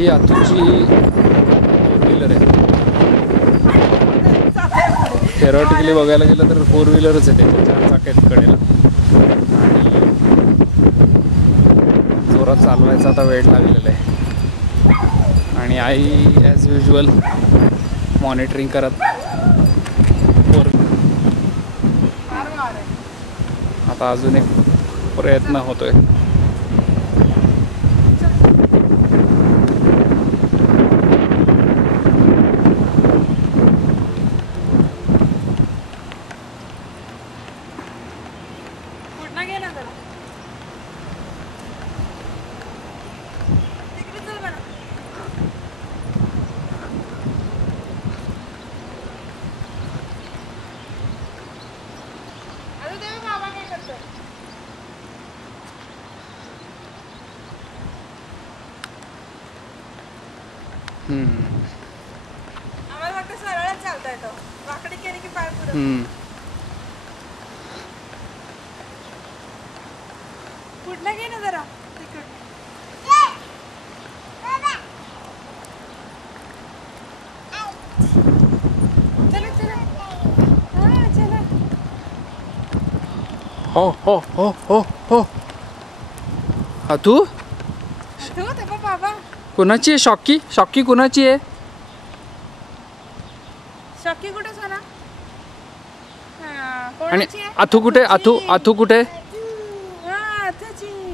ही आतूची four wheeler आहे. Theoretically बघायला गेलं तर फोर व्हीलरच आहे, त्याच्या 4 चाक आहेत कडेला. आणि जोरात चालवायचा आता वेळ लागलेला आहे. आणि आई ॲज युजल मॉनिटरिंग करत आता अजून एक प्रयत्न होतोय. आम्हाला फक्त सरळच चालता येतं, वाकडी केली की पाय पुढे. पुढनं घे ना जरा तिकडनं. चला चला हा चला. हो हो हो हो हो. हा तू बाबा कुणाची आहे? शॉकी शॉकी कुणाची आहे? शॉकी कुठे सोना? आणि आथू कुठे? आथू आथू कुठे?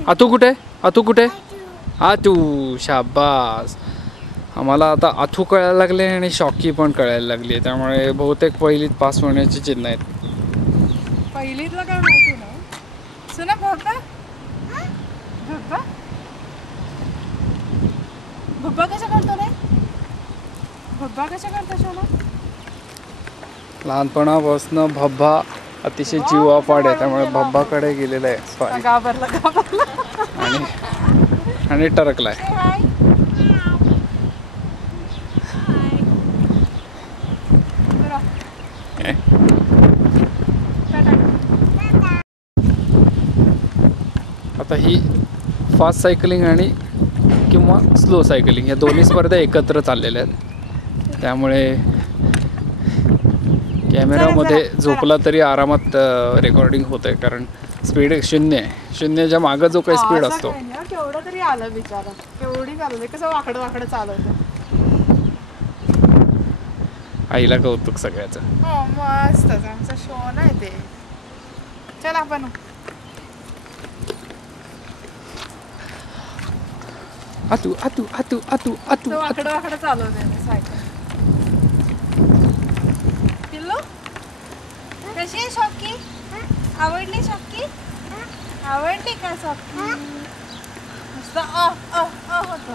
आथू कुठे? आथू कुठे? आथू. शाबास. आम्हाला आता आथू कळायला लागले आणि शॉकी पण कळायला लागली, त्यामुळे बहुतेक पहिलीत पास होण्याची चिन्ह आहेत. पहिलीतला काय माहिती नाही. सुना भब्बा भब्बा भब्बा कशा करतो रे? भब्बा कशा करतो सोना? लहानपणापासून भब्बा अतिशय जीवापाड आहे, त्यामुळे भब्बाकडे गेलेला आहे. सॉरी. घाबरला आणि टरकलाय. आता ही फास्ट सायकलिंग आणि किंवा स्लो सायकलिंग या दोन्ही स्पर्धा एकत्र चाललेल्या आहेत, त्यामुळे कॅमेरामध्ये झोपला तरी आरामात रेकॉर्डिंग होत आहे, कारण स्पीड 0 आहे. 0च्या मागं जो काही स्पीड असतो. केवढं तरी आलं बिचारा, केवढी चालवते, कसं वाकडं वाकडं चालवतं. आईला कौतुक सगळ्याचं. हो मस्तच, आमचा शो नाही ते. चल आपण आतू आतू आतू आतू आतू वाकडं वाकडं चालवते सायकल. पिल्लू कशी आहे शॉकी? आवडली शॉकी? आवडली का शॉकी? नुसतं होतं.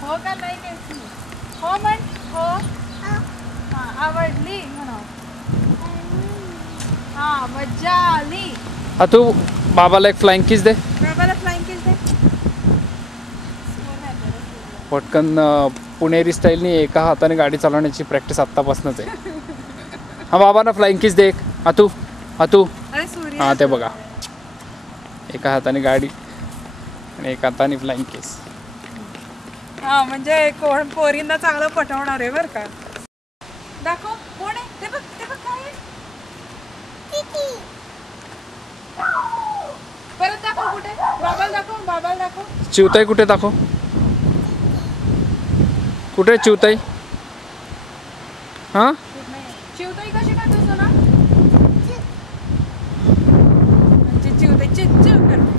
हो का नाही घ्यायची? हो म्हण. हो आवडली म्हणा. हा मज्जा आली. आतू बाबाला एक फ्लाइंग किस दे. बाबाला फ्लाइंग किस दे. पटकन पुणेरी स्टाईलनी एका हाताने गाडी चालवण्याची प्रॅक्टिस आत्तापासूनच आहे. हा बाबांना फ्लाइंग किस दे एक. आतू आतू. हां ते बघा, एका हाताने गाडी आणि एका हाताने फ्लाइंग किस. हा म्हणजे कोण पोरींना चांगलं पटवणार आहे बरं का. दाखव कोण आहे ते बघ, ते बघ काय आहे. परत दाखव कुठे. बाबाला दाखव, बाबाला दाखव. चिवताई कुठे? दाखव कुठे चिवताई? हां चिवताई कशी करतो सोना? म्हणजे चिवताई चिव करते.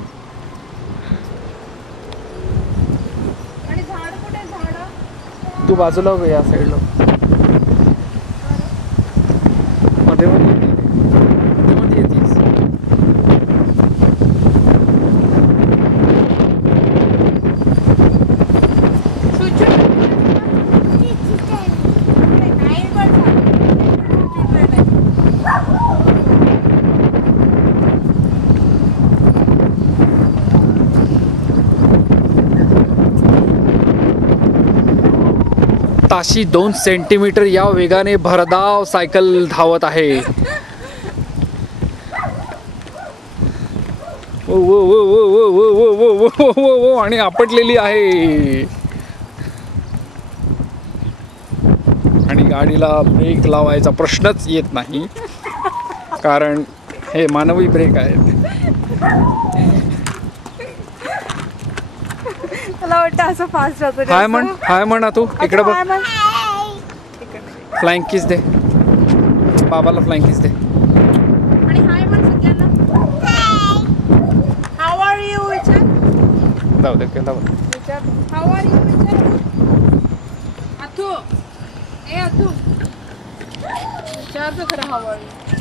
आणि झाड कुठे? झाड तू बाजूला हो या साईडला. मध्ये मध्ये येतीस. ताशी 2 सेंटीमीटर या वेगाने भरधाव सायकल धावत आहे. आणि आपटलेली आहे. गाडीला ब्रेक लावायचा प्रश्नच येत नाही, कारण हे मानवी ब्रेक आहेत. मला वाटतं असं फास्ट जातं. हाय म्हण, हाय म्हण तू इकडे बघ. फ्लाइंग किस दे बाबाला, फ्लाइंग किस दे. आणि हाय म्हण सगळ्यांना. हाऊ आर यू विचार. जाऊ दे केला बघ. विचार हाऊ आर यू विचार. अथू ए अथू विचार तर खरं हाऊ आर यू.